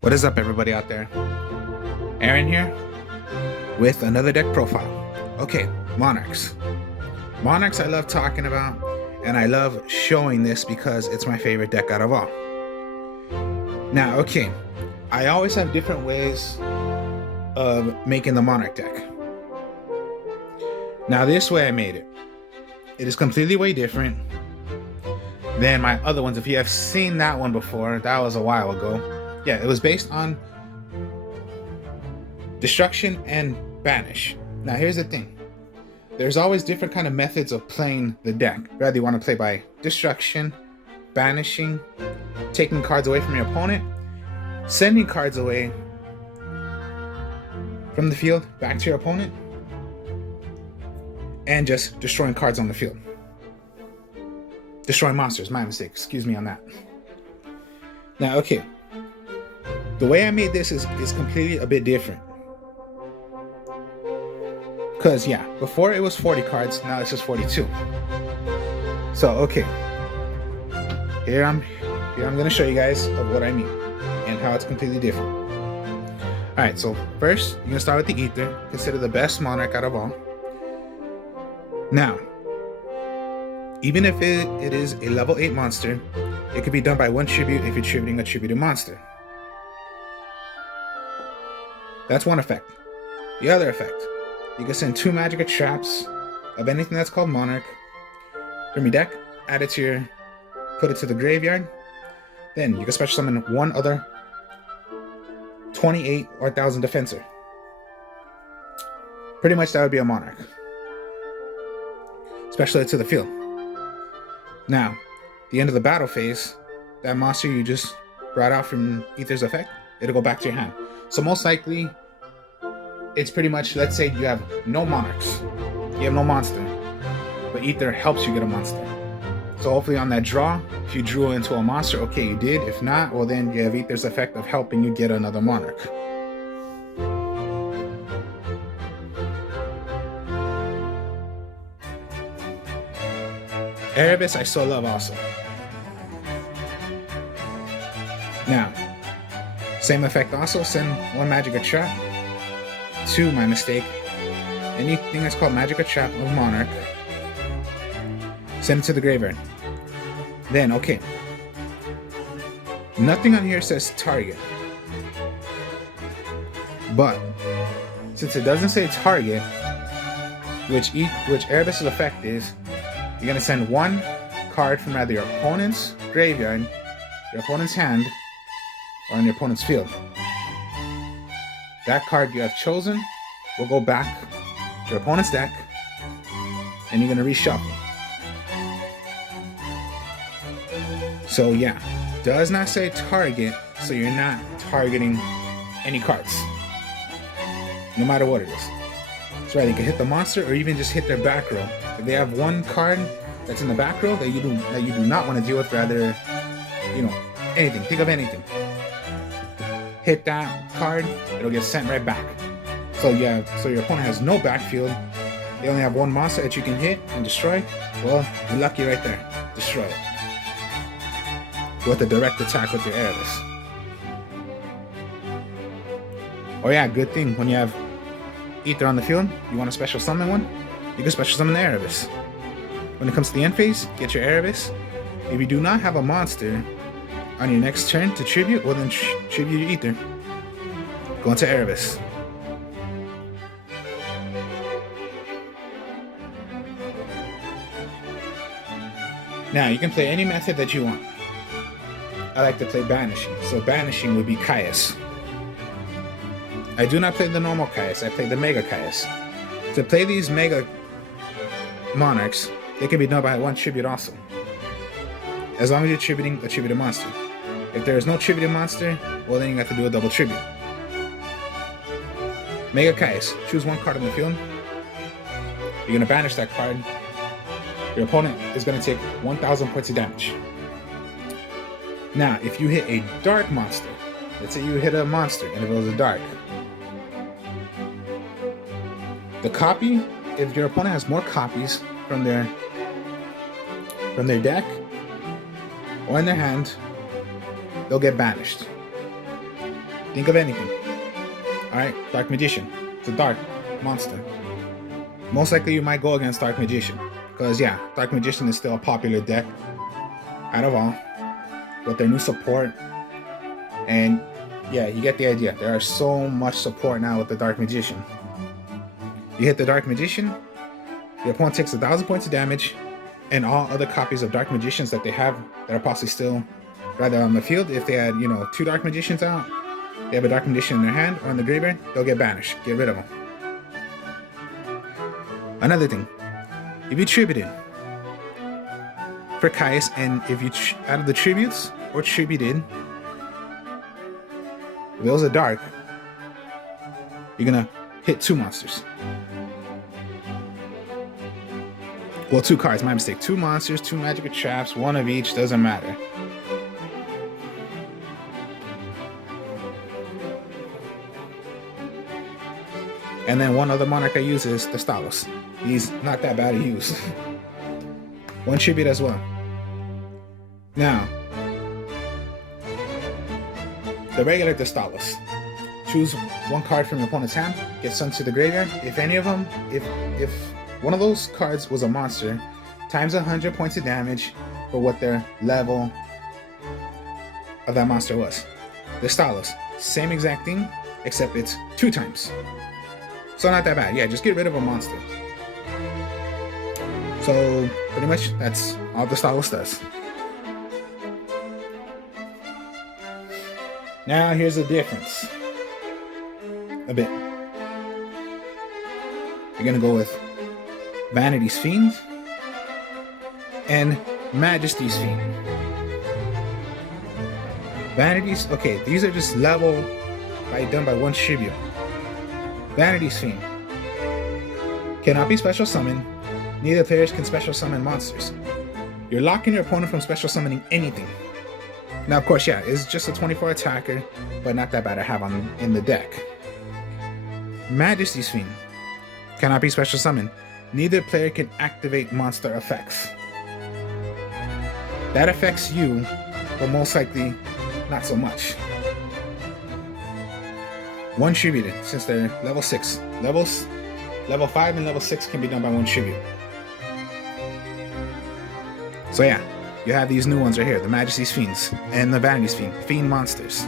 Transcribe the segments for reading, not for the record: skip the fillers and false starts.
What is up, everybody out there? Aaron here with another deck profile. Okay, Monarchs. Monarchs I love talking about, and I love showing this because it's my favorite deck out of all. Now, okay, I always have different ways of making the Monarch deck. Now, this way I made it. It is completely way different than my other ones. If you have seen that one before, that was a while ago. Yeah, it was based on destruction and banish. Now, here's the thing. There's always different kind of methods of playing the deck. Whether you want to play by destruction, banishing, taking cards away from your opponent, sending cards away from the field back to your opponent, and just destroying cards on the field. Destroying monsters, my mistake. Excuse me on that. Now, okay. The way I made this is completely a bit different. Because, yeah, before it was 40 cards, now it's just 42. So, okay. Here I'm going to show you guys of what I mean and how it's completely different. Alright, so first, you're going to start with the Ether. Consider the best Monarch out of all. Now, even if it is a level 8 monster, it could be done by one tribute if you're tributing a tributed monster. That's one effect. The other effect, you can send 2 magic traps of anything that's called Monarch from your deck, put it to the graveyard. Then you can special summon one other 28 or 1000 defensor. Pretty much that would be a Monarch. Special it to the field. Now, the end of the battle phase, that monster you just brought out from Ether's effect, it'll go back to your hand. So most likely, it's pretty much, let's say you have no Monarchs, you have no monster, but Ether helps you get a monster. So hopefully on that draw, if you drew into a monster, okay, you did. If not, well then you have Ether's effect of helping you get another Monarch. Erebus I still love also. Now, same effect also, send 1 magic trap. 2, my mistake. Anything that's called magic trap of Monarch, send it to the graveyard. Then, okay. Nothing on here says target. But, since it doesn't say target, which Erebus' effect is, you're going to send 1 card from either your opponent's graveyard, your opponent's hand, or on your opponent's field. That card you have chosen will go back to your opponent's deck, and you're going to reshuffle. So yeah, does not say target, so you're not targeting any cards, no matter what it is. That's right, you can hit the monster or even just hit their back row. If they have 1 card that's in the back row that you do not want to deal with, rather, anything. Think of anything. Hit that card, it'll get sent right back. So yeah, so your opponent has no backfield. They only have 1 monster that you can hit and destroy. Well, you're lucky right there. Destroy it with a direct attack with your Erebus. Oh yeah, good thing when you have Ether on the field, you want to special summon one, you can special summon the Erebus. When it comes to the end phase, get your Erebus. If you do not have a monster on your next turn to tribute, well then tribute your Ether. Go into Erebus. Now, you can play any method that you want. I like to play Banishing, so Banishing would be Caius. I do not play the normal Caius, I play the Mega Caius. To play these Mega Monarchs, they can be done by 1 tribute also. As long as you're tributing a tributed monster. If there is no tributed monster, well then you have to do a double tribute. Mega Caius, choose 1 card on the field. You're going to banish that card. Your opponent is going to take 1000 points of damage. Now, if you hit a dark monster, let's say you hit a monster and it goes a dark. The copy, if your opponent has more copies from their deck, or in their hand, they'll get banished. Think of anything. Alright, Dark Magician. It's a dark monster. Most likely you might go against Dark Magician. Because yeah, Dark Magician is still a popular deck out of all. With their new support. And yeah, you get the idea. There are so much support now with the Dark Magician. You hit the Dark Magician, your opponent takes 1,000 points of damage, and all other copies of Dark Magicians that they have that are possibly still rather on the field, if they had, 2 Dark Magicians out, they have a Dark Magician in their hand or in the graveyard, they'll get banished. Get rid of them. Another thing, if you tributed for Caius, and if you out of the tributes or tributed, if it was a dark, you're gonna hit 2 monsters. Well, 2 cards, my mistake. 2 monsters, 2 magical traps, 1 of each, doesn't matter. And then one other Monarch I use is the Stalos. He's not that bad to use. 1 tribute as well. Now, the regular Stalos. Choose 1 card from your opponent's hand, get sent to the graveyard. If any of them, if one of those cards was a monster, times 100 points of damage for what their level of that monster was. The Stalos, same exact thing, except it's 2 times. So not that bad. Yeah, just get rid of a monster. So pretty much that's all the Stalos does. Now here's the difference. A bit. You're gonna go with Vanity's Fiend and Majesty's Fiend. Vanity's, okay, these are just level done by 1 tribute. Vanity's Fiend cannot be special summoned. Neither players can special summon monsters. You're locking your opponent from special summoning anything. Now, of course, yeah, it's just a 24 attacker, but not that bad to have in the deck. Majesty's Fiend cannot be special summoned. Neither player can activate monster effects. That affects you, but most likely not so much. 1 tributed, since they're level 6. Level 5 and level 6 can be done by 1 tribute. So yeah, you have these new ones right here, the Majesty's Fiends and the Vanity's Fiend, Fiend monsters.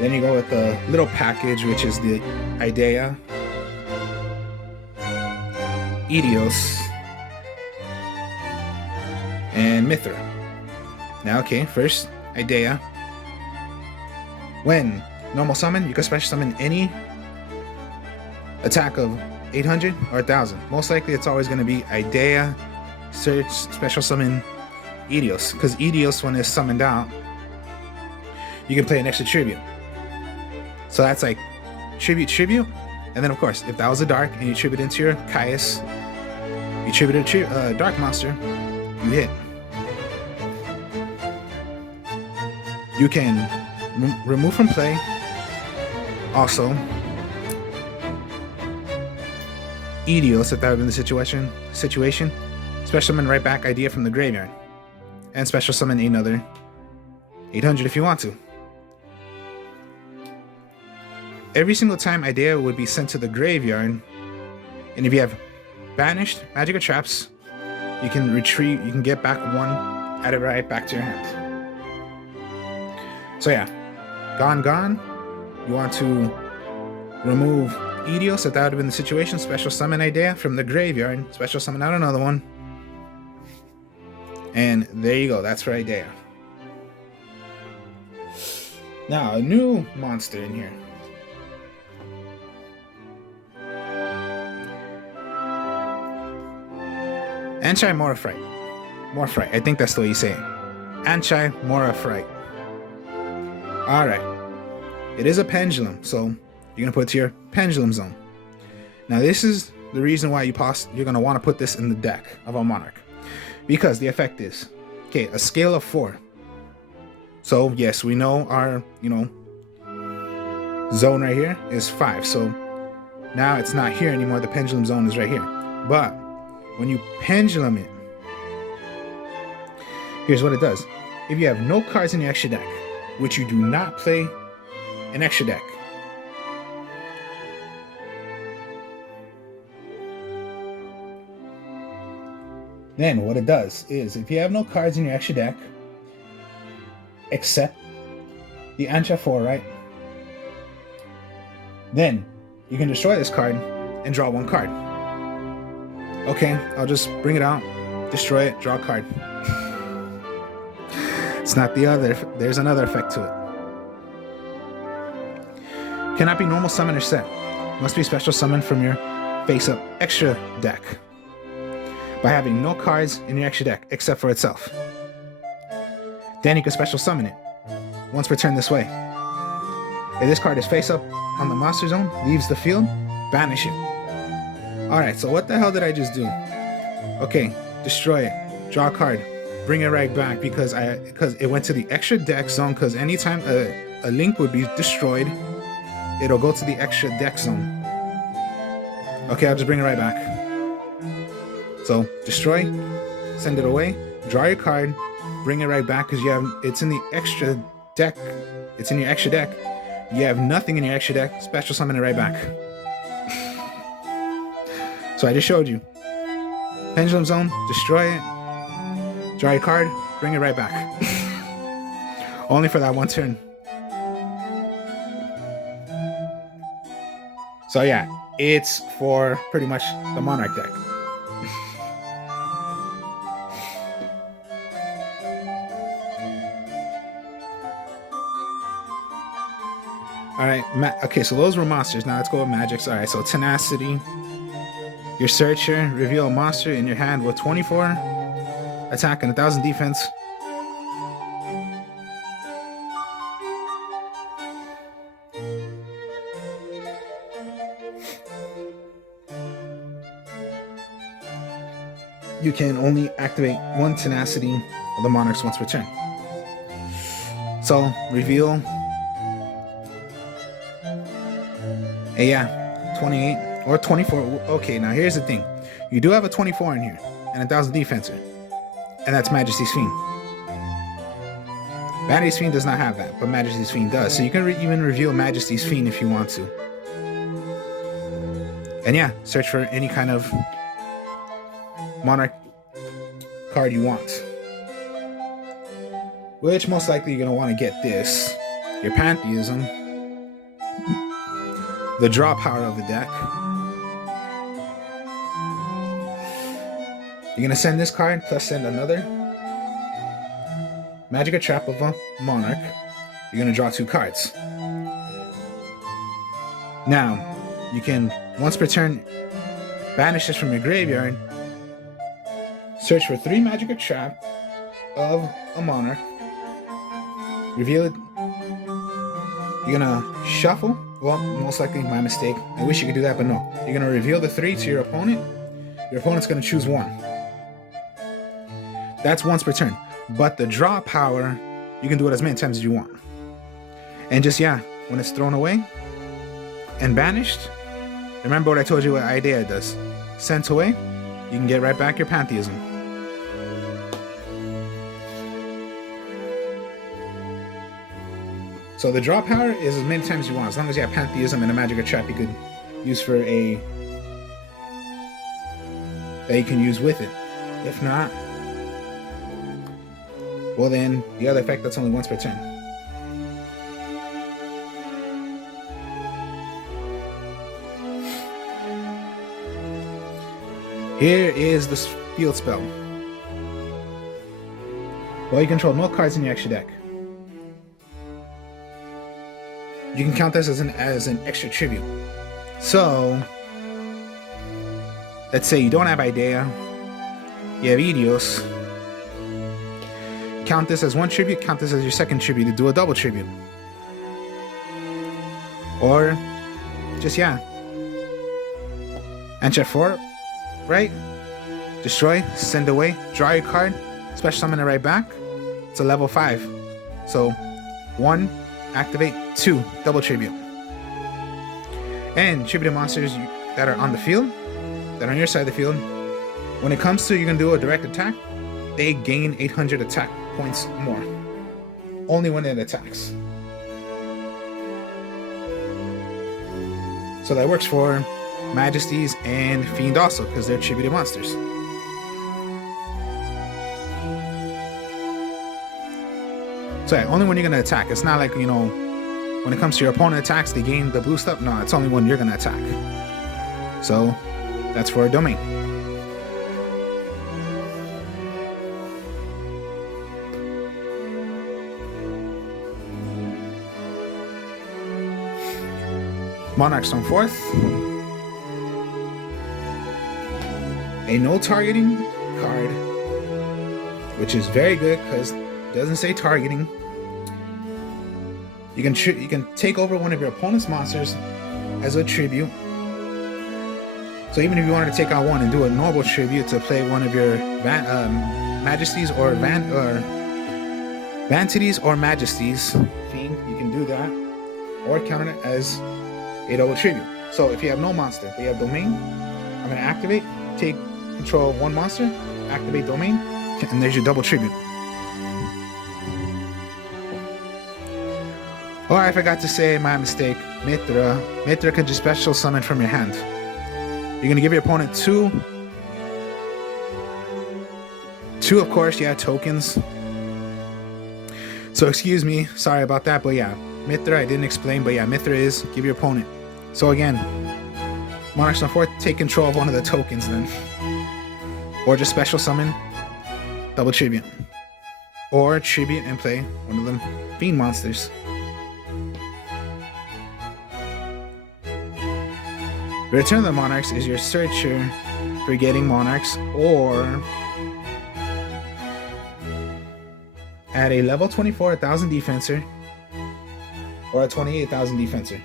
Then you go with the little package, which is the Idea, Edios, and Mithra. Now, okay, first, Idea. When normal summon, you can special summon any attack of 800 or 1000. Most likely, it's always going to be Idea, search, special summon Edios. Because Edios, when it's summoned out, you can play an extra tribute. So that's like tribute. And then, of course, if that was a dark and you tribute into your Caius, you tribute a dark monster, you hit. You can remove from play. Also, Edios, if that would be the situation, special summon right back Idea from the graveyard. And special summon another 800 if you want to. Every single time Idea would be sent to the graveyard, and if you have banished magic or traps, you can retrieve, you can get back 1, add it right back to your hand. So yeah, gone. You want to remove Edios, if that would have been the situation, special summon Idea from the graveyard, special summon out another one. And there you go, that's for Idea. Now, a new monster in here. Morphrite. I think that's the way you say it. Morphrite. Alright. It is a pendulum, so you're going to put it to your pendulum zone. Now this is the reason why you're going to want to put this in the deck of a Monarch. Because the effect is, okay, a scale of 4. So yes, we know our, zone right here is 5. So Now it's not here anymore. The pendulum zone is right here. But when you pendulum it, here's what it does. If you have no cards in your extra deck, which you do not play an extra deck, then what it does is, if you have no cards in your extra deck, except the Ancha 4, right? Then you can destroy this card and draw one card. Okay, I'll just bring it out, destroy it, draw a card. It's not the other, there's another effect to it. Cannot be normal summon or set. Must be special summon from your face-up extra deck by having no cards in your extra deck except for itself. Then you can special summon it once per turn this way. If this card is face-up on the monster zone, leaves the field, banish it. Alright, so what the hell did I just do? Okay, destroy it, draw a card, bring it right back because it went to the extra deck zone, because anytime a link would be destroyed, it'll go to the extra deck zone. Okay, I'll just bring it right back. So destroy, send it away, draw your card, bring it right back because it's in the extra deck. It's in your extra deck. You have nothing in your extra deck, special summon it right back. So I just showed you. Pendulum zone, destroy it, draw your card, bring it right back. Only for that one turn. So yeah, it's for pretty much the Monarch deck. Alright, okay, so those were monsters. Now let's go with magics. Alright, so Tenacity. Your Searcher, reveal a monster in your hand with 24 attack and 1,000 defense. You can only activate one Tenacity of the Monarchs once per turn. So, reveal. Yeah, 28 or 24. Okay, now here's the thing. You do have a 24 in here and 1,000 defenser. And that's Majesty's Fiend. Majesty's Fiend does not have that, but Majesty's Fiend does. So you can even reveal Majesty's Fiend if you want to. And yeah, search for any kind of Monarch card you want. Which most likely you're going to want to get this. Your Pantheism. The draw power of the deck. You're going to send this card, plus send another Magic Trap of a Monarch. You're going to draw 2 cards. Now, you can, once per turn, banish this from your graveyard. Search for 3 Magic Trap of a Monarch. Reveal it. You're going to shuffle. Well, most likely my mistake. I wish you could do that, but no. You're going to reveal the 3 to your opponent. Your opponent's going to choose 1. That's once per turn. But the draw power, you can do it as many times as you want. And just, yeah, when it's thrown away and banished, remember what I told you what idea does. Sent away, you can get right back your Pantheism. So the draw power is as many times as you want. As long as you have Pantheism and a Magic Trap you could use for a... that you can use with it. If not, well then, the other effect, that's only once per turn. Here is the field spell. Well, you control no cards in your extra deck. You can count this as an extra tribute. So, let's say you don't have Idea, you have Idios. Count this as 1 tribute, count this as your second tribute to do a double tribute. Or, just, yeah. Enter 4, right? Destroy, send away, draw your card, special summon it right back. It's a level 5. So, 1, activate, 2, double tribute. And tributed monsters that are on the field, that are on your side of the field, when it comes to you're gonna do a direct attack, they gain 800 attack points more. Only when it attacks. So that works for Majesties and Fiend also, because they're tributed monsters. So yeah, only when you're gonna attack. It's not like, you know, when it comes to your opponent attacks, they gain the boost up. No, it's only when you're gonna attack. So that's for a domain. Monarchs on 4th. A no targeting card, which is very good because it doesn't say targeting. You can take over one of your opponent's monsters as a tribute. So even if you wanted to take out one and do a normal tribute to play one of your Majesties or Vanities or Majesties Fiend, you can do that, or count it as a double tribute. So if you have no monster but you have domain, I'm gonna activate, take control of one monster, activate domain, and there's your double tribute. Oh, I forgot to say, my mistake. Mithra. Mithra can just special summon from your hand. You're gonna give your opponent two, of course, yeah, tokens. So excuse me, sorry about that, but yeah, Mithra, I didn't explain, but yeah, Mithra is give your opponent. So again, Monarchs on 4th, take control of one of the tokens then. Or just special summon, double tribute. Or tribute and play one of them Fiend monsters. Return of the Monarchs is your searcher for getting Monarchs, or add a level 24 1,000 defensor or a 28,000 defensor.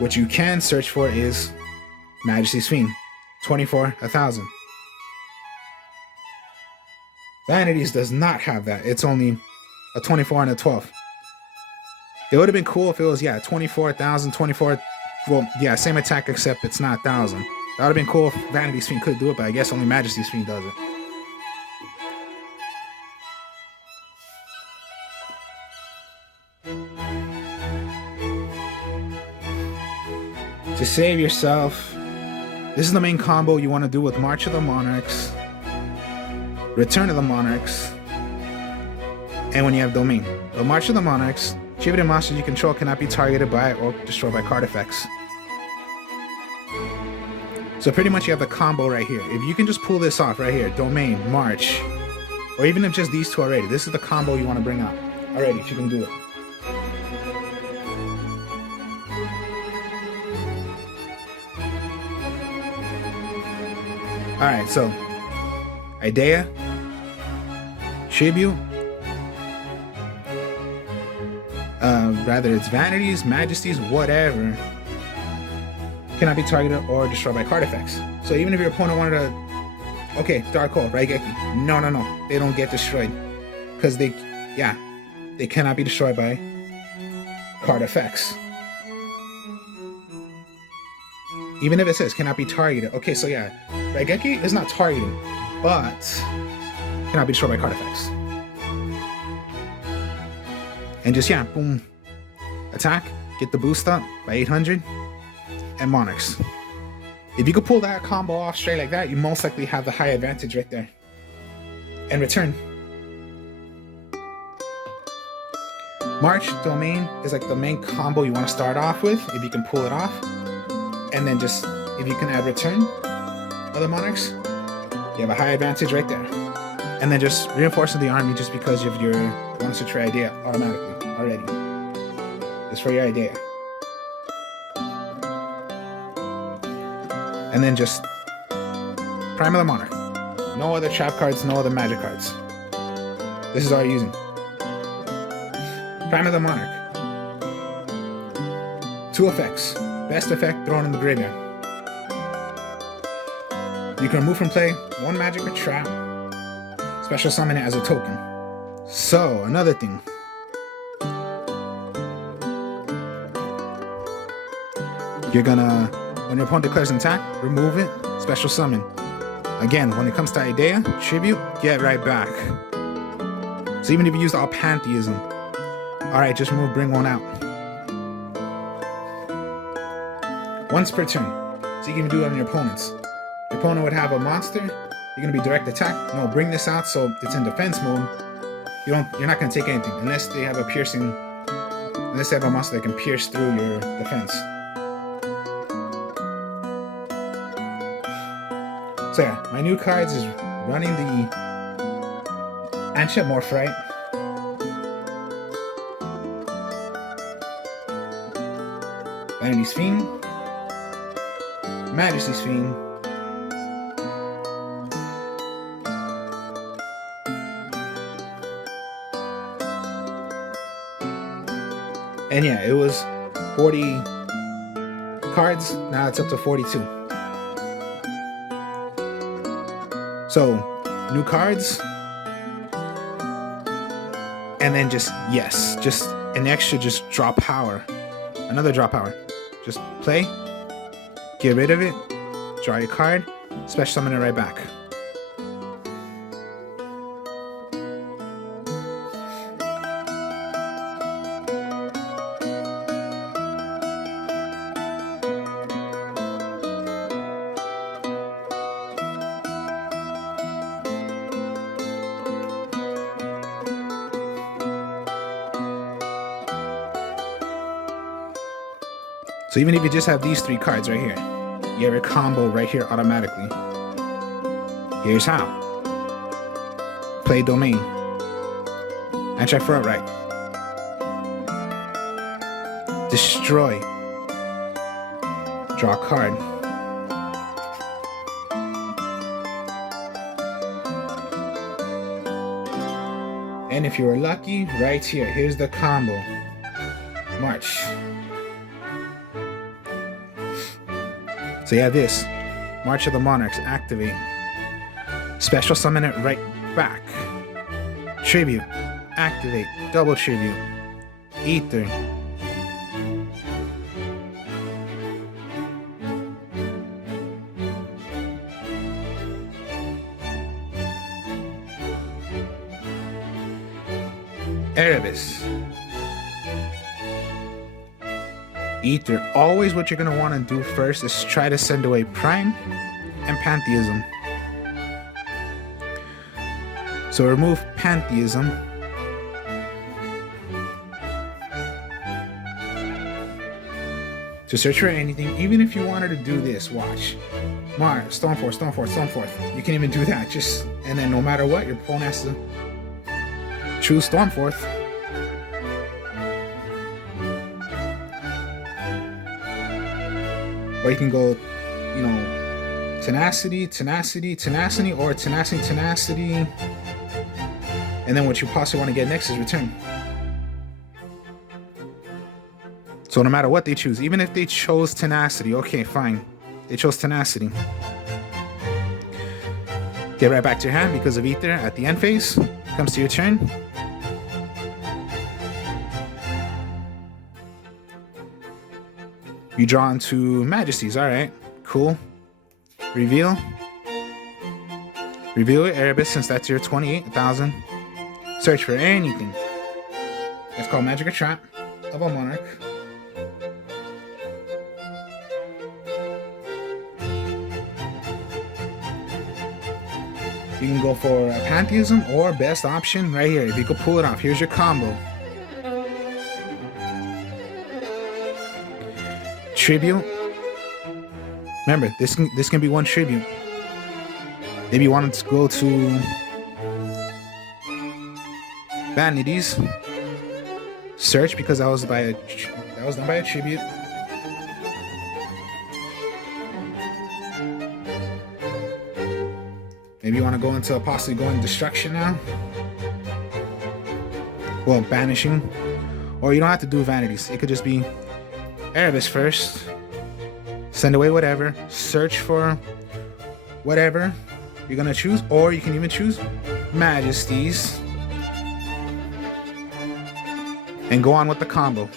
What you can search for is Majesty's Fiend, 24 1,000. Vanities does not have that. It's only a 24 and a 12. It would have been cool if it was, yeah, 24,000, 24. Well, yeah, same attack except it's not 1,000. That would have been cool if Vanity's Fiend could do it, but I guess only Majesty's Fiend does it. To save yourself, this is the main combo you want to do with March of the Monarchs, Return of the Monarchs, and when you have Domain. The March of the Monarchs, tributed monsters you control cannot be targeted by or destroyed by card effects. So pretty much you have the combo right here. If you can just pull this off right here, Domain, March, or even if just these two already, this is the combo you want to bring out already, if you can do it. Alright, so Idea, Tribute, rather it's Vanities, Majesties, whatever, cannot be targeted or destroyed by card effects. So even if your opponent wanted to, okay, Dark Hole, Raigeki, no, they don't get destroyed because they cannot be destroyed by card effects. Even if it says cannot be targeted, okay, so yeah, Raigeki is not targeting, but cannot be destroyed by card effects. And just, yeah, boom, attack, get the boost up by 800, and Monarchs. If you could pull that combo off straight like that, you most likely have the high advantage right there. And Return. March, Domain is like the main combo you want to start off with, if you can pull it off. And then just, if you can add Return of the Monarchs, you have a high advantage right there. And then just reinforcing the army just because of your one search idea automatically already. Just for your idea. And then just Prime of the Monarch. No other trap cards, no other magic cards. This is all you're using. Prime of the Monarch. 2 effects. Best effect, thrown in the graveyard. You can remove from play 1 magic or trap. Special summon it as a token. So, another thing. You're gonna, when your opponent declares an attack, remove it, special summon. Again, when it comes to Idea, tribute, get right back. So even if you use all Pantheism, alright, just remove, bring one out. Once per turn. So you can do it on your opponents. Your opponent would have a monster, you're gonna be direct attack. No, bring this out so it's in defense mode. You're not gonna take anything unless they have a piercing, unless they have a monster that can pierce through your defense. So yeah, my new cards is running the Ancient Morphrite, Vanity's Fiend, Majesty's Fiend, and yeah, it was 40 cards, now it's up to 42. So, new cards, and then just an extra, just draw power, another draw power. Just play, get rid of it, draw your card, special summon it right back. So even if you just have these 3 cards right here, you have your combo right here automatically. Here's how. Play Domain. Anti-Fraud Right. Destroy. Draw a card. And if you were lucky, right here, here's the combo. March. So you have this, March of the Monarchs, activate. Special summon it right back. Tribute, activate, double tribute. Ether. Erebus. Ether. Always what you're going to want to do first is try to send away Prime and Pantheism. So remove Pantheism. To search for anything, even if you wanted to do this, watch. Stormforth, Stormforth, Stormforth. You can even do that. And then no matter what, your opponent has to choose Stormforth. Or you can go, Tenacity, Tenacity, Tenacity, or Tenacity, Tenacity. And then what you possibly want to get next is Return. So no matter what they choose, even if they chose Tenacity, okay, fine. They chose Tenacity. Get right back to your hand because of Ether at the end phase. Comes to your turn. You draw into Majesties, alright, cool. Reveal. Reveal it, Erebus, since that's your 28,000. Search for anything. It's called Magic or Trap of a Monarch. You can go for a Pantheism or best option right here. If you could pull it off, here's your combo. Tribute. Remember, this can be one tribute. Maybe you wanted to go to Vanities. Search because that was done by a tribute. Maybe you want to go into possibly going Destruction now. Well, Banishing. Or you don't have to do Vanities. It could just be Erebus first. Send away whatever. Search for whatever you're going to choose. Or you can even choose Majesties. And go on with the combo.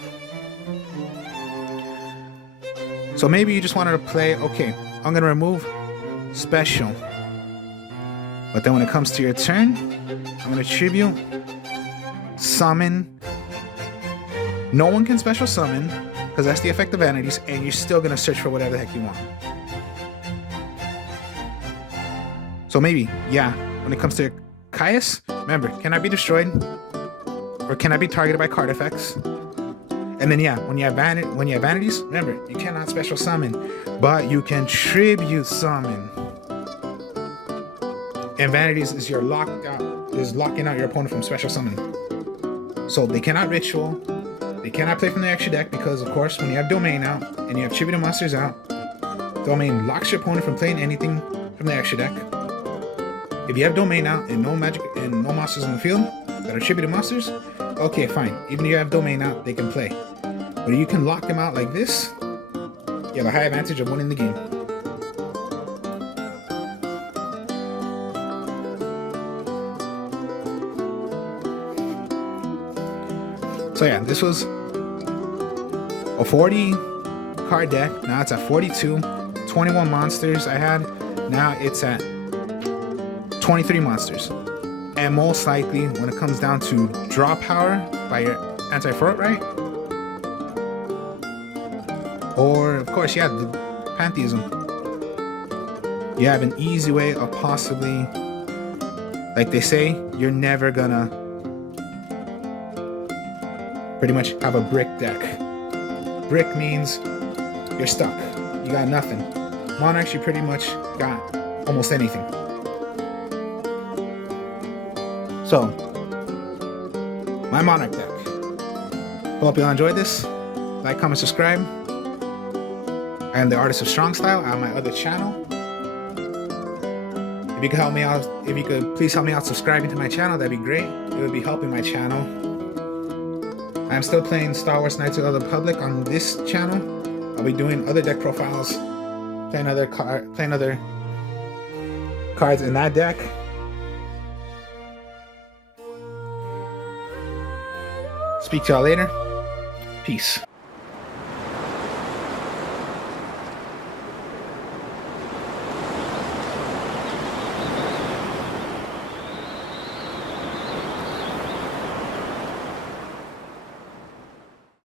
So maybe you just wanted to play, okay, I'm going to remove special. But then when it comes to your turn, I'm going to tribute, summon. No one can special summon, because that's the effect of vanities, and you're still going to search for whatever the heck you want. So maybe, yeah, when it comes to Caius, remember, cannot be destroyed, or cannot be targeted by card effects. And then yeah, when you have vanities, remember, you cannot special summon, but you can tribute summon. And vanities is locking out your opponent from special summoning. So they cannot ritual, they cannot play from the extra deck because of course when you have domain out and you have tributed monsters out, domain locks your opponent from playing anything from the extra deck. If you have domain out and no magic and no monsters on the field that are tributed monsters, okay, fine. Even if you have domain out, they can play. But if you can lock them out like this, you have a high advantage of winning the game. So yeah, this was a 40 card deck. Now it's at 42. 21 monsters I had. Now it's at 23 monsters. And most likely, when it comes down to draw power by your anti-fraud, right? Or, of course, yeah, the Pantheism. You have an easy way of possibly, like they say, you're never gonna pretty much have a brick deck. Brick means you're stuck. You got nothing. Monarch, you pretty much got almost anything. So, my Monarch deck. Hope y'all enjoyed this. Like, comment, subscribe. I am the Artist of Strong Style on my other channel. If you could help me out, if you could please help me out subscribing to my channel, that'd be great. It would be helping my channel. I'm still playing Star Wars Knights of the Republic on this channel. I'll be doing other deck profiles, playing other cards in that deck. Speak to y'all later. Peace.